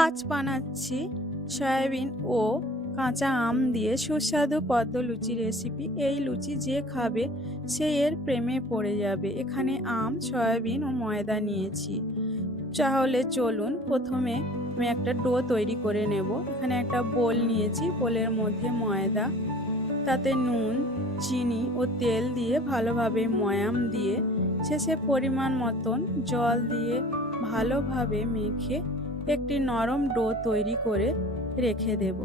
আজ বানাচ্ছি সয়াবিন ও কাঁচা আম দিয়ে সুস্বাদু পদ্ম লুচি রেসিপি। এই লুচি যে খাবে সে এর প্রেমে পড়ে যাবে। এখানে আম, সয়াবিন ও ময়দা নিয়েছি। তাহলে চলুন প্রথমে আমি একটা ডো তৈরি করে নেব। এখানে একটা বোল নিয়েছি, বোলের মধ্যে ময়দা, তাতে নুন, চিনি ও তেল দিয়ে ভালোভাবে ময়াম দিয়ে শেষে পরিমাণ মতন জল দিয়ে ভালোভাবে মেখে একটি নরম ডো তৈরি করে রেখে দেব।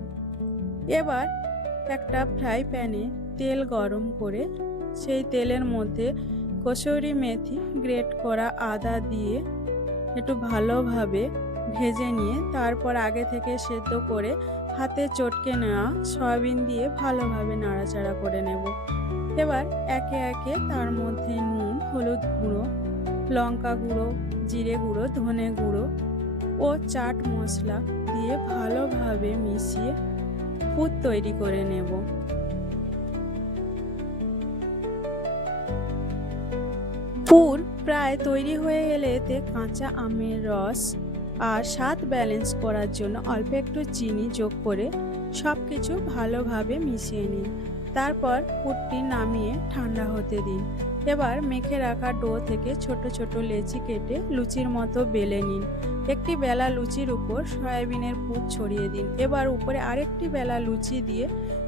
এবার একটা ফ্রাই প্যানে তেল গরম করে সেই তেলের মধ্যে কসুরি মেথি, গ্রেট করা আদা দিয়ে একটু ভালোভাবে ভেজে নিয়ে তারপর আগে থেকে সেদ্ধ করে হাতে চটকে নেওয়া সয়াবিন দিয়ে ভালোভাবে নাড়াচাড়া করে নেব। এবার একে একে তার মধ্যে নুন, হলুদ গুঁড়ো, লঙ্কা গুঁড়ো, জিরে গুঁড়ো, ধনে গুঁড়ো ও চাট মশলা দিয়ে ভালোভাবে মিশিয়ে পুর তৈরি করে নেব। পুর প্রায় তৈরি হয়ে এলে এতে কাঁচা আমের রস আর স্বাদ ব্যালেন্স করার জন্য অল্প একটু চিনি যোগ করে সব কিছু ভালোভাবে মিশিয়ে নিন। তারপর পুরটি নামিয়ে ঠান্ডা হতে দিন। এবার মেখে রাখা ডো থেকে ছোট ছোট লেচি কেটে লুচির মতো বেলে নিন। একটি বেলা লুচির উপর সয়াবিনের পুর ছড়িয়ে দিন। এবার উপরে আরেকটি বেলা লুচি দিয়ে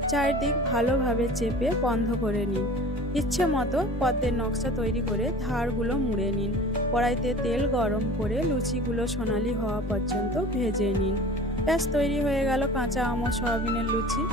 চারদিক ভালোভাবে চেপে বন্ধ করে নিন। ইচ্ছে মতো পদ্মের নকশা তৈরি করে ধারগুলো মুড়ে নিন। কড়াইতে তেল গরম করে লুচিগুলো সোনালি হওয়া পর্যন্ত ভেজে নিন। ব্যাস তৈরি হয়ে গেল কাঁচা আম ও সয়াবিনের লুচি।